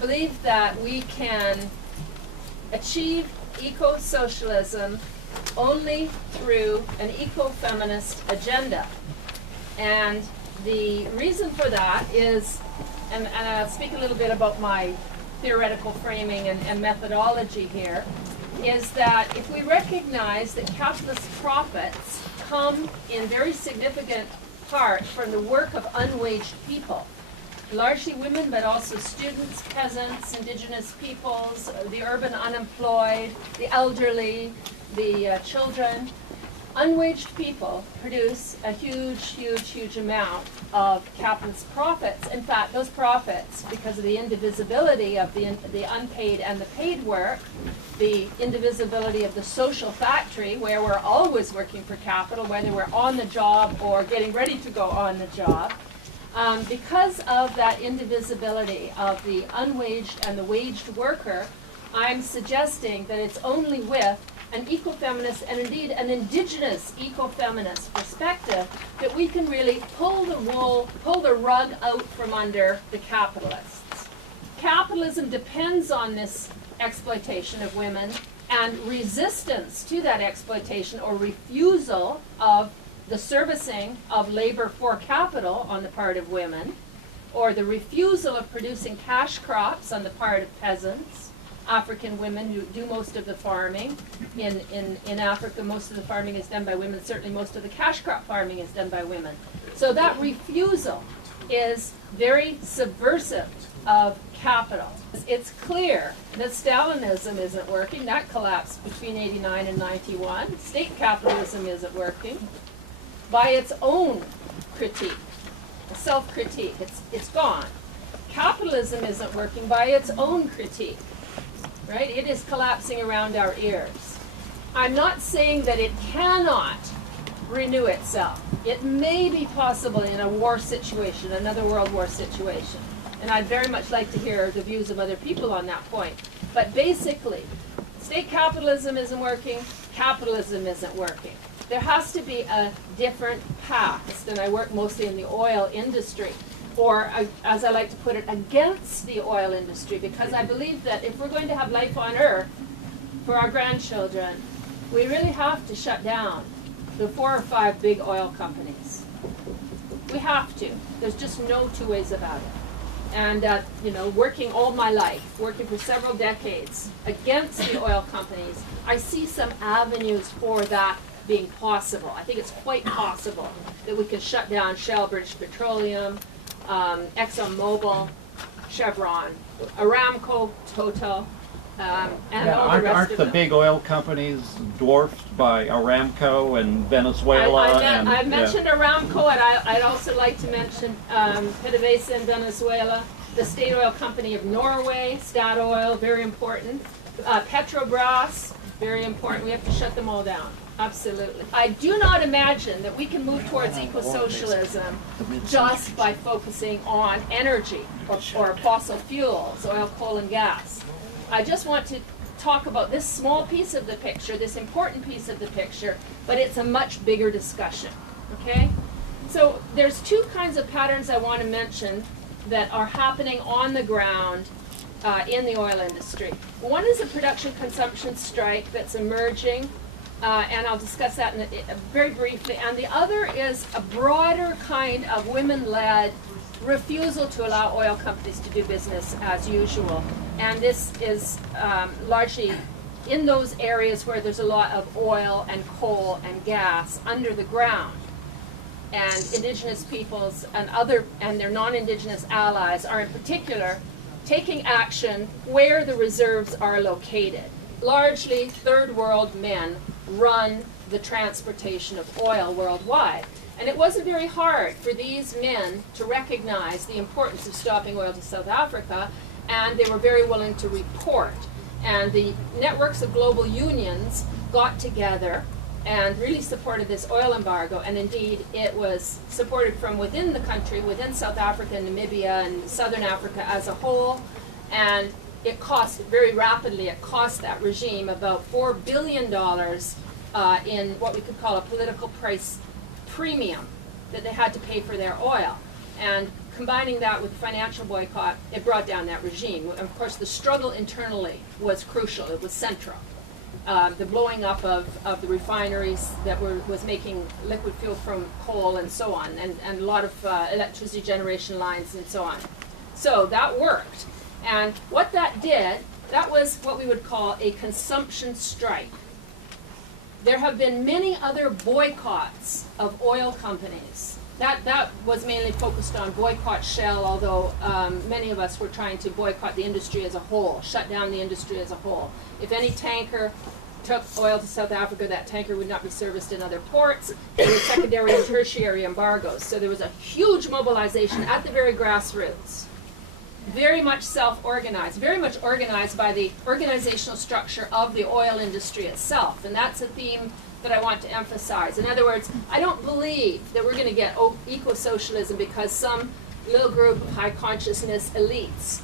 believe that we can achieve eco-socialism only through an eco-feminist agenda. And the reason for that is, and I'll speak a little bit about my theoretical framing and methodology here, is that if we recognize that capitalist profits come in very significant part from the work of unwaged people, largely women, but also students, peasants, indigenous peoples, the urban unemployed, the elderly, the children. Unwaged people produce a huge amount of capitalist profits. In fact, those profits, because of the indivisibility of the unpaid and the paid work, the indivisibility of the social factory, where we're always working for capital, whether we're on the job or getting ready to go on the job, because of that indivisibility of the unwaged and the waged worker, I'm suggesting that it's only with an eco-feminist and indeed an indigenous eco-feminist perspective that we can really pull the rug out from under the capitalists. Capitalism depends on this exploitation of women, and resistance to that exploitation or refusal of the servicing of labor for capital on the part of women, or the refusal of producing cash crops on the part of peasants, African women who do most of the farming. In Africa, most of the farming is done by women. Certainly most of the cash crop farming is done by women. So that refusal is very subversive of capital. It's clear that Stalinism isn't working. That collapsed between 89 and 91. State capitalism isn't working. By its own critique, self-critique, it's gone. Capitalism isn't working by its own critique. Right? It is collapsing around our ears. I'm not saying that it cannot renew itself. It may be possible in a war situation, another world war situation. And I'd very much like to hear the views of other people on that point. But basically, state capitalism isn't working, capitalism isn't working. There has to be a different path. And I work mostly in the oil industry, or as I like to put it, against the oil industry, because I believe that if we're going to have life on Earth for our grandchildren, we really have to shut down the 4 or 5 big oil companies. We have to. There's just no two ways about it. And working all my life, working for several decades against the oil companies, I see some avenues for that being possible. I think it's quite possible that we can shut down Shell, British Petroleum, ExxonMobil, Chevron, Aramco, Total, and all the rest aren't of the them. big oil companies dwarfed by Aramco and Venezuela? I mentioned Aramco, and I'd also like to mention PDVSA in Venezuela, the state oil company of Norway, Statoil, very important, Petrobras, very important. We have to shut them all down. Absolutely. I do not imagine that we can move towards eco-socialism just by focusing on energy or fossil fuels, oil, coal, and gas. I just want to talk about this small piece of the picture, this important piece of the picture, but it's a much bigger discussion, okay? So there's 2 kinds of patterns I want to mention that are happening on the ground in the oil industry. One is a production-consumption strike that's emerging, and I'll discuss that very briefly. And the other is a broader kind of women-led refusal to allow oil companies to do business as usual. And this is largely in those areas where there's a lot of oil and coal and gas under the ground. And indigenous peoples and their non-indigenous allies are in particular taking action where the reserves are located. Largely third world men run the transportation of oil worldwide. And it wasn't very hard for these men to recognize the importance of stopping oil to South Africa, and they were very willing to report. And the networks of global unions got together and really supported this oil embargo, and indeed it was supported from within the country, within South Africa, Namibia, and Southern Africa as a whole, and it cost very rapidly, it cost that regime about $4 billion in what we could call a political price premium that they had to pay for their oil. And combining that with the financial boycott, it brought down that regime. Of course, the struggle internally was crucial. It was central. The blowing up of the refineries that was making liquid fuel from coal and so on, and a lot of electricity generation lines and so on. So that worked. And what that did, that was what we would call a consumption strike. There have been many other boycotts of oil companies. That was mainly focused on boycott Shell, although many of us were trying to boycott the industry as a whole, shut down the industry as a whole. If any tanker took oil to South Africa, that tanker would not be serviced in other ports. There were secondary and tertiary embargoes. So there was a huge mobilization at the very grassroots. Very much self-organized, very much organized by the organizational structure of the oil industry itself. And that's a theme that I want to emphasize. In other words, I don't believe that we're going to get eco-socialism because some little group of high consciousness elites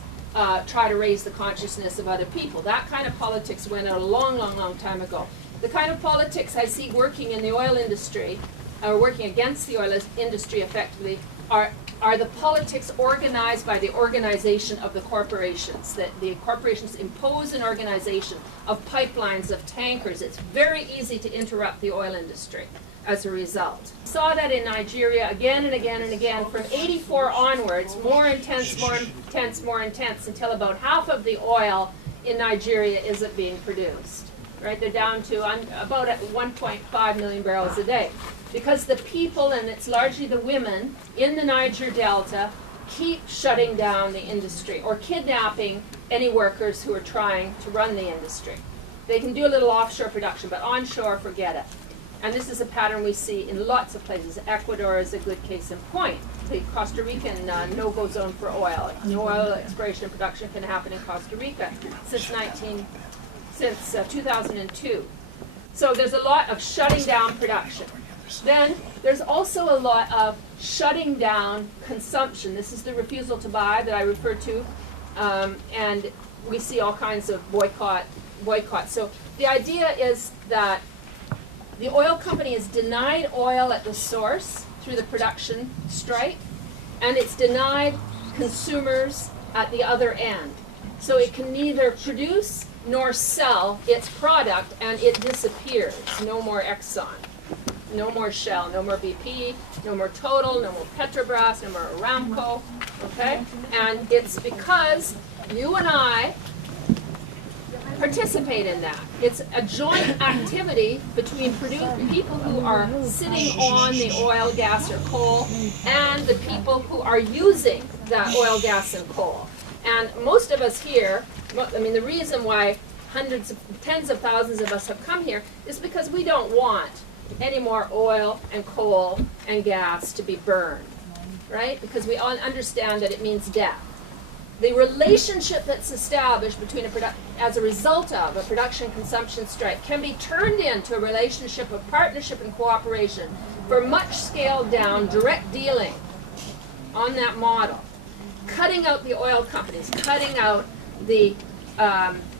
try to raise the consciousness of other people. That kind of politics went out a long, long, long time ago. The kind of politics I see working in the oil industry, or working against the oil industry effectively, are the politics organized by the organization of the corporations. That the corporations impose an organization of pipelines, of tankers. It's very easy to interrupt the oil industry as a result. Saw that in Nigeria again and again and again from 84 onwards, more intense, more intense, more intense, until about half of the oil in Nigeria isn't being produced. Right? They're down to about 1.5 million barrels a day. Because the people, and it's largely the women, in the Niger Delta keep shutting down the industry or kidnapping any workers who are trying to run the industry. They can do a little offshore production, but onshore, forget it. And this is a pattern we see in lots of places. Ecuador is a good case in point. The Costa Rican no-go zone for oil. No oil exploration and production can happen in Costa Rica since 2002. So there's a lot of shutting down production. Then there's also a lot of shutting down consumption. This is the refusal to buy that I referred to, and we see all kinds of boycott. So the idea is that the oil company is denied oil at the source through the production strike, and it's denied consumers at the other end. So it can neither produce nor sell its product, and it disappears. No more Exxon. No more Shell, no more BP, no more Total, no more Petrobras, no more Aramco, okay? And it's because you and I participate in that. It's a joint activity between people who are sitting on the oil, gas, or coal, and the people who are using that oil, gas, and coal. And most of us here, I mean, the reason why tens of thousands of us have come here is because we don't want any more oil and coal and gas to be burned, right? Because we all understand that it means death. The relationship that's established between as a result of a production-consumption strike can be turned into a relationship of partnership and cooperation for much scaled-down direct dealing on that model, cutting out the oil companies, cutting out the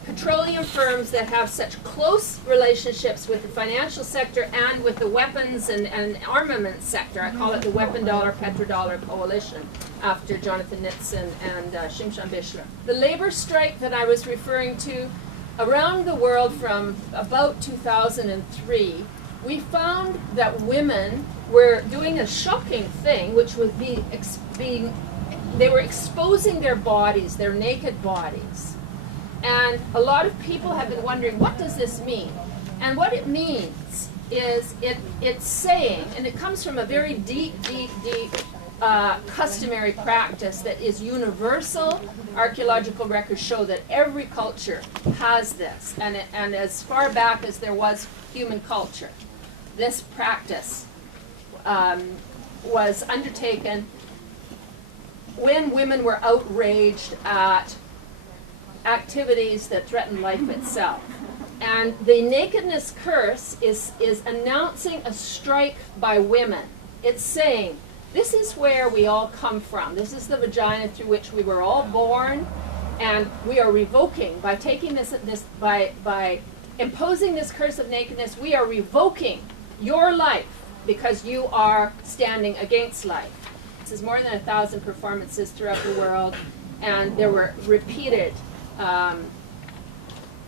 petroleum firms that have such close relationships with the financial sector and with the weapons and armaments sector. I call it the weapon dollar, petrodollar coalition after Jonathan Nitzan and Shimshon Bishler. The labor strike that I was referring to around the world from about 2003, we found that women were doing a shocking thing, which was they were exposing their bodies, their naked bodies. And a lot of people have been wondering, what does this mean? And what it means is it's saying, and it comes from a very deep customary practice that is universal. Archaeological records show that every culture has this, and as far back as there was human culture, this practice was undertaken when women were outraged at activities that threaten life itself. And the nakedness curse is announcing a strike by women. It's saying, this is where we all come from. This is the vagina through which we were all born, and we are revoking, by taking by imposing this curse of nakedness, we are revoking your life because you are standing against life. This is more than 1,000 performances throughout the world, and there were repeated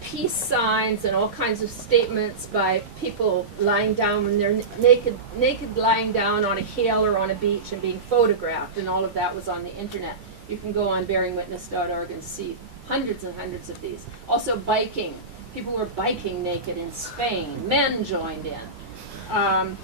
peace signs and all kinds of statements by people lying down when they're naked lying down on a hill or on a beach and being photographed, and all of that was on the internet. You can go on bearingwitness.org and see hundreds and hundreds of these. Also biking. People were biking naked in Spain. Men joined in.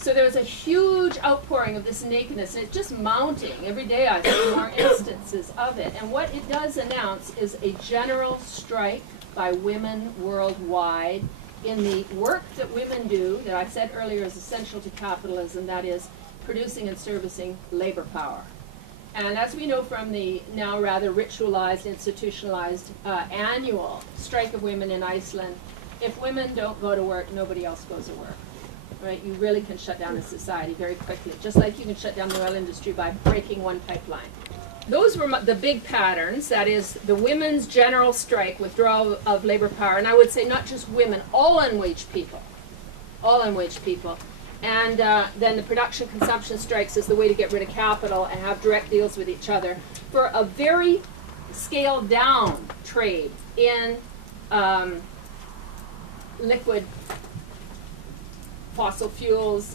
So there was a huge outpouring of this nakedness, and it's just mounting. Every day I see more instances of it. And what it does announce is a general strike by women worldwide in the work that women do, that I said earlier is essential to capitalism, that is producing and servicing labor power. And as we know from the now rather ritualized, institutionalized annual strike of women in Iceland, if women don't go to work, nobody else goes to work. Right? You really can shut down a society very quickly, just like you can shut down the oil industry by breaking one pipeline. Those were the big patterns, that is the women's general strike, withdrawal of labor power, and I would say not just women, all unwaged people. All unwaged people. And then the production consumption strikes is the way to get rid of capital and have direct deals with each other for a very scaled down trade in liquid fossil fuels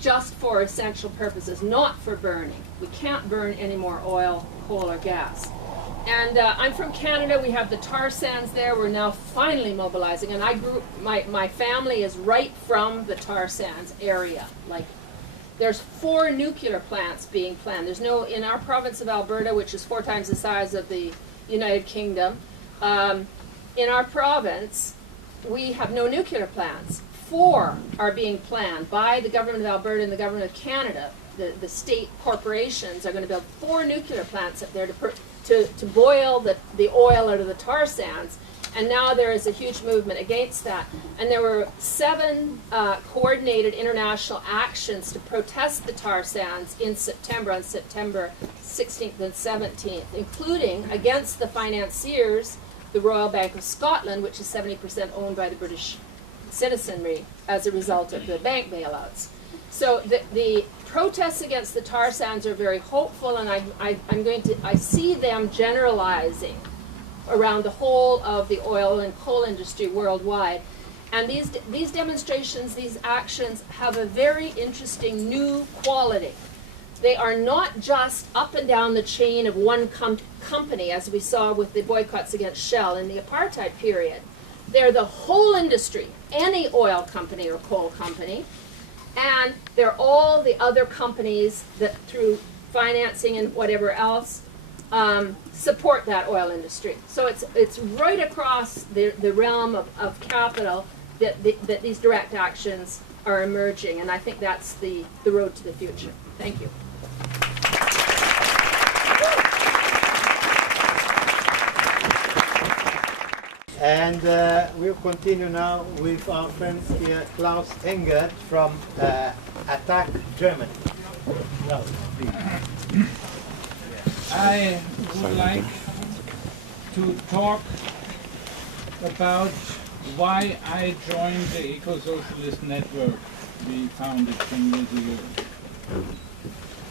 just for essential purposes, not for burning. We can't burn any more oil, coal, or gas. And I'm from Canada. We have the tar sands there. We're now finally mobilizing. And my family is right from the tar sands area. Like, there's 4 nuclear plants being planned. There's no, in our province of Alberta, which is 4 times the size of the United Kingdom, in our province, we have no nuclear plants. 4 are being planned by the government of Alberta and the government of Canada. The state corporations are going to build 4 nuclear plants up there to boil the oil out of the tar sands. And now there is a huge movement against that. And there were 7 coordinated international actions to protest the tar sands in September, on September 16th and 17th, including against the financiers, the Royal Bank of Scotland, which is 70% owned by the British citizenry as a result of the bank bailouts. So the protests against the tar sands are very hopeful, and I see them generalizing around the whole of the oil and coal industry worldwide. And these demonstrations, these actions have a very interesting new quality. They are not just up and down the chain of one company, as we saw with the boycotts against Shell in the apartheid period. They're the whole industry, any oil company or coal company, and they're all the other companies that through financing and whatever else support that oil industry. So it's right across the realm of capital that these direct actions are emerging, and I think that's the road to the future. Thank you. And we'll continue now with our friend here, Klaus Engert from Attack Germany. Klaus, please. I would like to talk about why I joined the Eco-Socialist network we founded 10 years ago.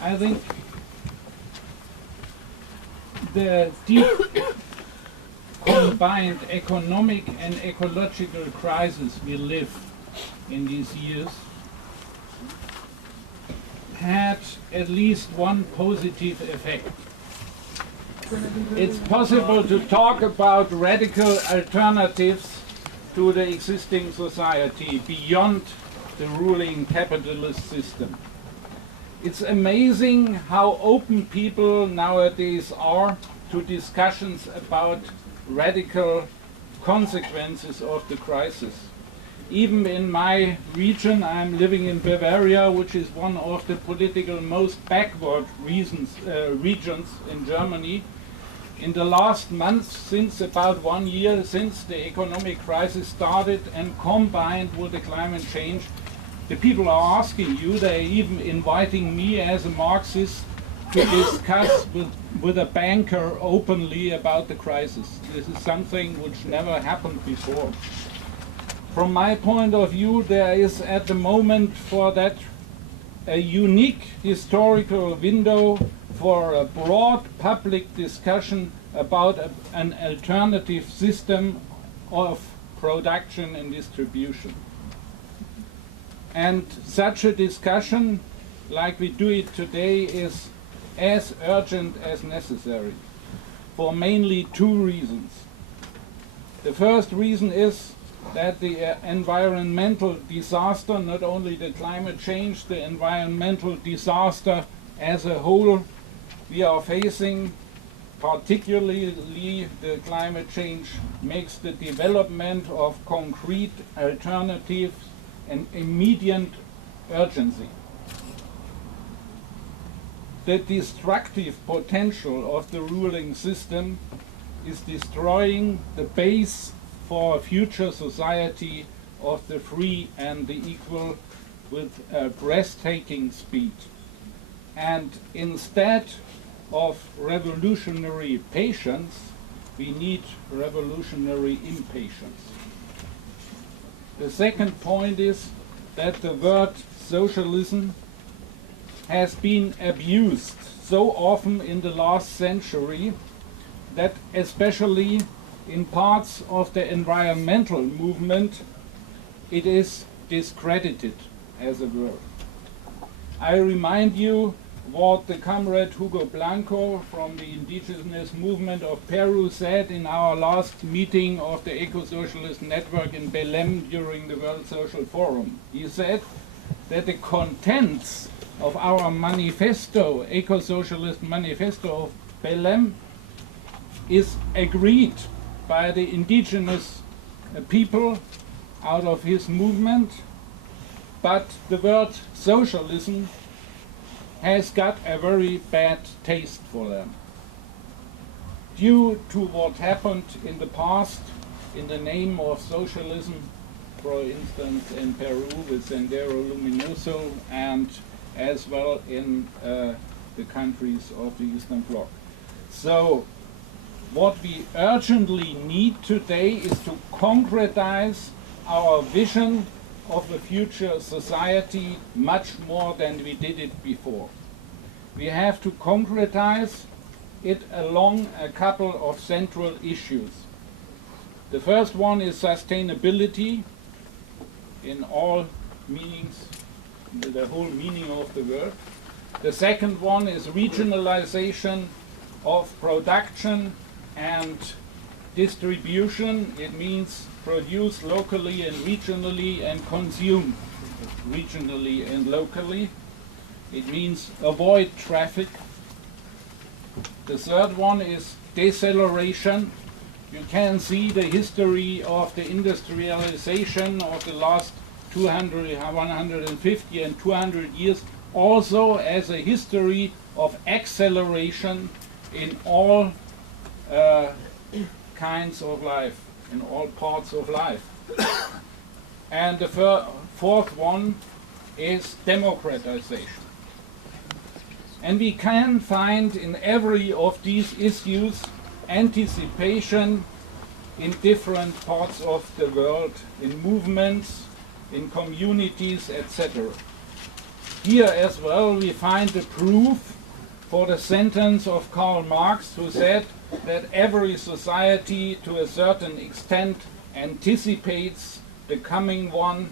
I think the deep combined economic and ecological crisis we live in these years had at least one positive effect. It's possible to talk about radical alternatives to the existing society beyond the ruling capitalist system. It's amazing how open people nowadays are to discussions about radical consequences of the crisis. Even in my region, I'm living in Bavaria, which is one of the political most backward regions in Germany. In the last months, since about 1 year since the economic crisis started and combined with the climate change, the people are asking you, they're even inviting me as a Marxist to discuss with a banker openly about the crisis. This is something which never happened before. From my point of view, there is at the moment for that a unique historical window for a broad public discussion about an alternative system of production and distribution. And such a discussion, like we do it today, is as urgent as necessary for mainly two reasons. The first reason is that the environmental disaster, not only the climate change, the environmental disaster as a whole we are facing, particularly the climate change, makes the development of concrete alternatives an immediate urgency. The destructive potential of the ruling system is destroying the base for a future society of the free and the equal with a breathtaking speed. And instead of revolutionary patience, we need revolutionary impatience. The second point is that the word socialism has been abused so often in the last century that especially in parts of the environmental movement it is discredited as a word. I remind you what the comrade Hugo Blanco from the indigenous movement of Peru said in our last meeting of the Eco-Socialist network in Belém during the World Social Forum. He said that the contents of our manifesto, Eco-Socialist Manifesto of Belém, is agreed by the indigenous people out of his movement, but the word socialism has got a very bad taste for them. Due to what happened in the past in the name of socialism, for instance in Peru with Sendero Luminoso and as well in the countries of the Eastern Bloc. So what we urgently need today is to concretize our vision of the future society much more than we did it before. We have to concretize it along a couple of central issues. The first one is sustainability in all meanings, the whole meaning of the word. The second one is regionalization of production and distribution. It means produce locally and regionally and consume regionally and locally. It means avoid traffic. The third one is deceleration. You can see the history of the industrialization of the last 200, 150 and 200 years also as a history of acceleration in all kinds of life, in all parts of life. And the fourth one is democratization. And we can find in every of these issues anticipation in different parts of the world, in movements, in communities, etc. Here as well we find the proof for the sentence of Karl Marx, who said that every society to a certain extent anticipates the coming one,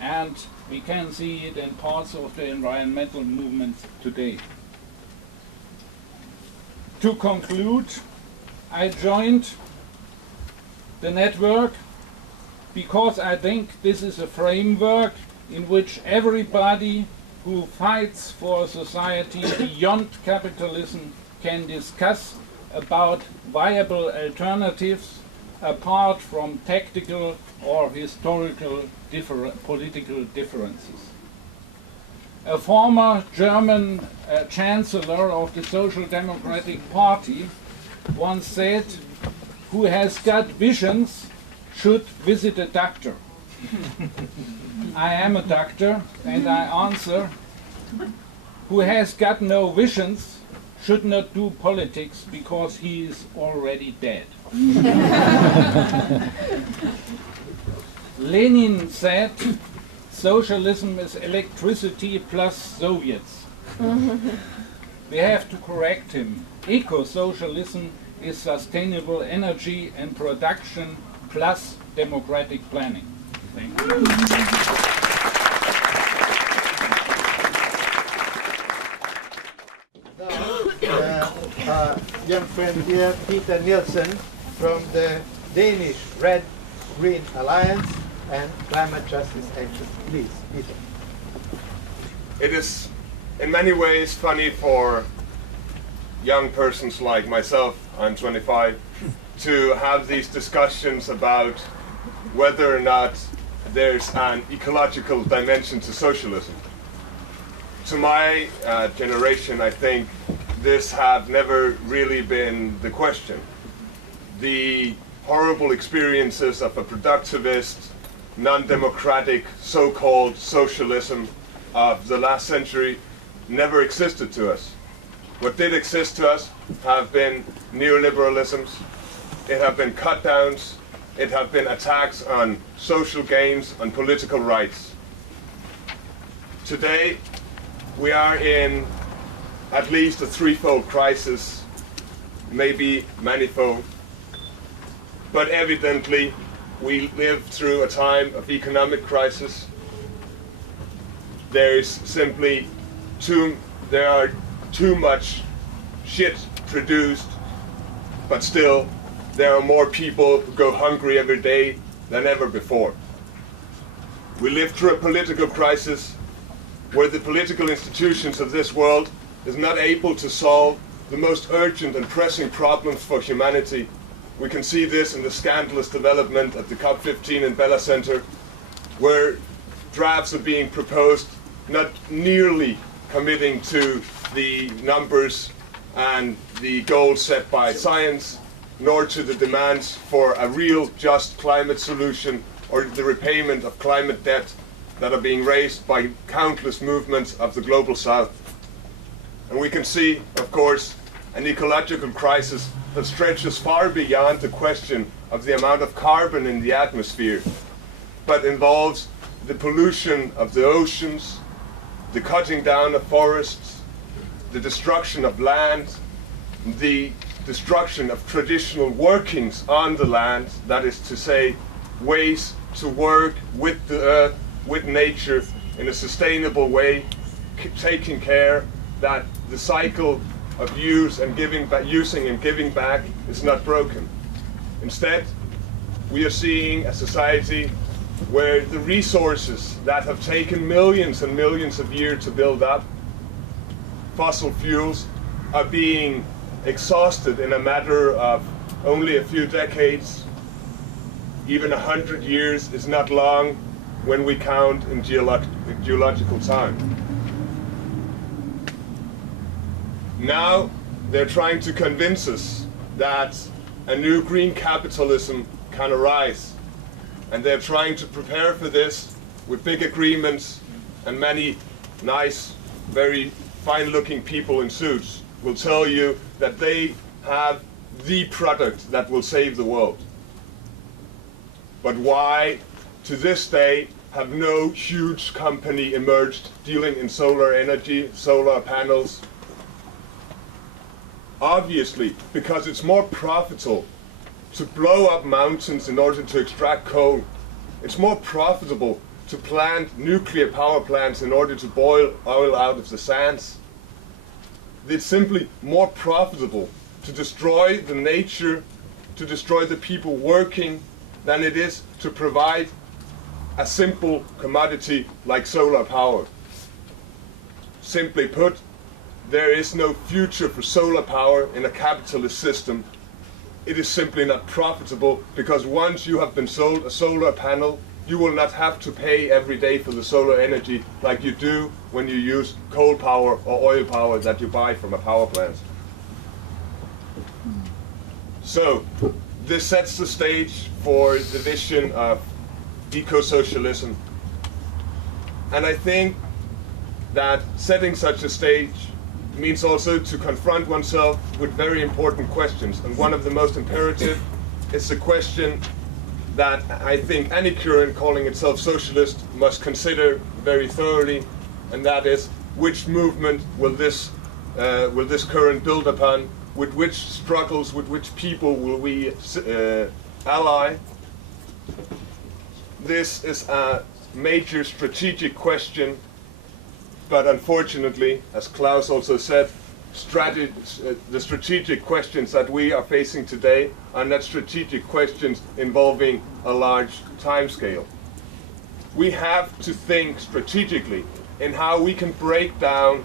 and we can see it in parts of the environmental movement today. To conclude, I joined the network because I think this is a framework in which everybody who fights for a society beyond capitalism can discuss about viable alternatives apart from tactical or historical political differences. A former German chancellor of the Social Democratic Party once said, "Who has got visions should visit a doctor." I am a doctor, and I answer, who has got no visions should not do politics because he is already dead. Lenin said, socialism is electricity plus Soviets. We have to correct him. Eco-socialism is sustainable energy and production plus democratic planning. Thank you. Now, young friend here, Peter Nielsen, from the Danish Red-Green Alliance and Climate Justice Action. Please, Peter. It is in many ways funny for young persons like myself, I'm 25, to have these discussions about whether or not there's an ecological dimension to socialism. To my generation, I think this have never really been the question. The horrible experiences of a productivist, non-democratic, so-called socialism of the last century never existed to us. What did exist to us have been neoliberalisms, it have been cut-downs, it have been attacks on social gains, on political rights. Today, we are in at least a threefold crisis, maybe manifold, but evidently we live through a time of economic crisis. There are too much shit produced, but still there are more people who go hungry every day than ever before. We live through a political crisis where the political institutions of this world is not able to solve the most urgent and pressing problems for humanity. We can see this in the scandalous development at the COP15 in Bella Center, where drafts are being proposed not nearly committing to the numbers and the goals set by science, nor to the demands for a real just climate solution or the repayment of climate debt that are being raised by countless movements of the global south. And we can see, of course, an ecological crisis that stretches far beyond the question of the amount of carbon in the atmosphere, but involves the pollution of the oceans, the cutting down of forests, the destruction of land, the destruction of traditional workings on the land, that is to say, ways to work with the earth, with nature, in a sustainable way, taking care that the cycle of using and giving back is not broken. Instead, we are seeing a society where the resources that have taken millions and millions of years to build up, fossil fuels, are being exhausted in a matter of only a few decades. Even 100 years is not long when we count in geological time. Now they're trying to convince us that a new green capitalism can arise, and they're trying to prepare for this with big agreements, and many nice, very fine-looking people in suits will tell you that they have the product that will save the world. But why, to this day, have no huge company emerged dealing in solar energy, solar panels? Obviously, because it's more profitable to blow up mountains in order to extract coal. It's more profitable to plant nuclear power plants in order to boil oil out of the sands. It's simply more profitable to destroy the nature, to destroy the people working, than it is to provide a simple commodity like solar power. Simply put, there is no future for solar power in a capitalist system. It is simply not profitable, because once you have been sold a solar panel, you will not have to pay every day for the solar energy like you do when you use coal power or oil power that you buy from a power plant. So, this sets the stage for the vision of eco-socialism. And I think that setting such a stage means also to confront oneself with very important questions. And one of the most imperative is the question, that I think any current calling itself socialist must consider very thoroughly, and that is, which movement will this current build upon? With which struggles, with which people will we ally? This is a major strategic question, but unfortunately, as Klaus also said, the strategic questions that we are facing today are not strategic questions involving a large timescale. We have to think strategically in how we can break down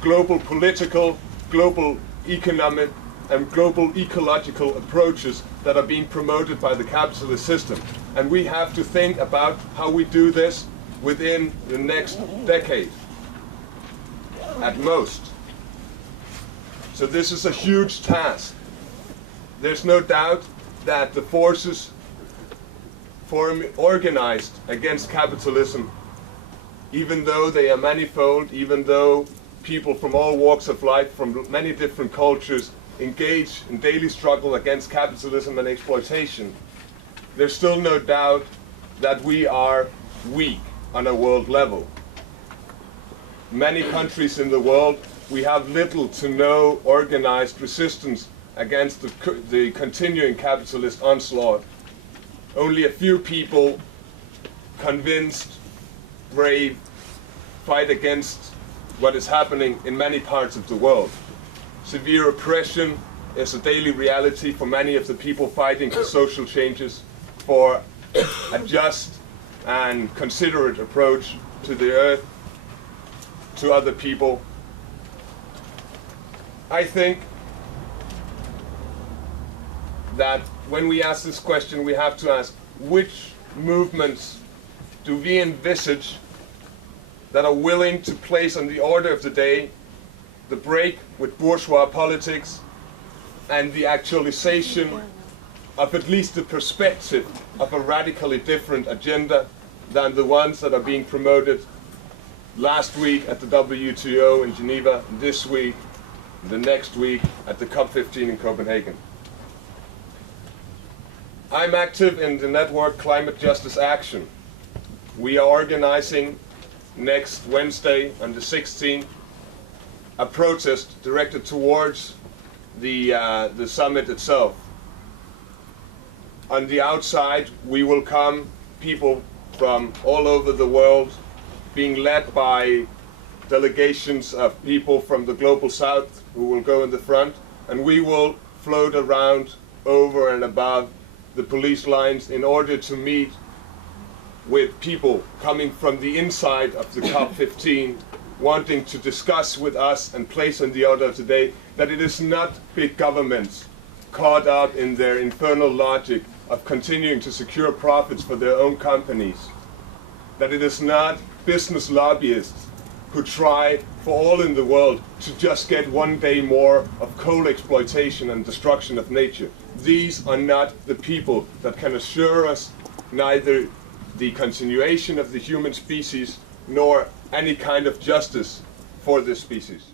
global political, global economic, and global ecological approaches that are being promoted by the capitalist system. And we have to think about how we do this within the next decade, at most. So this is a huge task. There's no doubt that the forces organized against capitalism, even though they are manifold, even though people from all walks of life, from many different cultures, engage in daily struggle against capitalism and exploitation, there's still no doubt that we are weak on a world level. Many countries in the world, we have little to no organized resistance against the continuing capitalist onslaught. Only a few people, convinced, brave, fight against what is happening in many parts of the world. Severe oppression is a daily reality for many of the people fighting for social changes, for a just and considerate approach to the earth, to other people. I think that when we ask this question, we have to ask, which movements do we envisage that are willing to place on the order of the day the break with bourgeois politics and the actualization of at least the perspective of a radically different agenda than the ones that are being promoted last week at the WTO in Geneva, this week, the next week at the COP15 in Copenhagen. I'm active in the network Climate Justice Action. We are organizing next Wednesday on the 16th a protest directed towards the summit itself. On the outside, we will come people from all over the world, being led by delegations of people from the global south who will go in the front, and we will float around over and above the police lines in order to meet with people coming from the inside of the COP15, wanting to discuss with us and place on the order today that it is not big governments caught up in their infernal logic of continuing to secure profits for their own companies, that it is not business lobbyists who try for all in the world to just get one day more of coal exploitation and destruction of nature. These are not the people that can assure us neither the continuation of the human species nor any kind of justice for this species.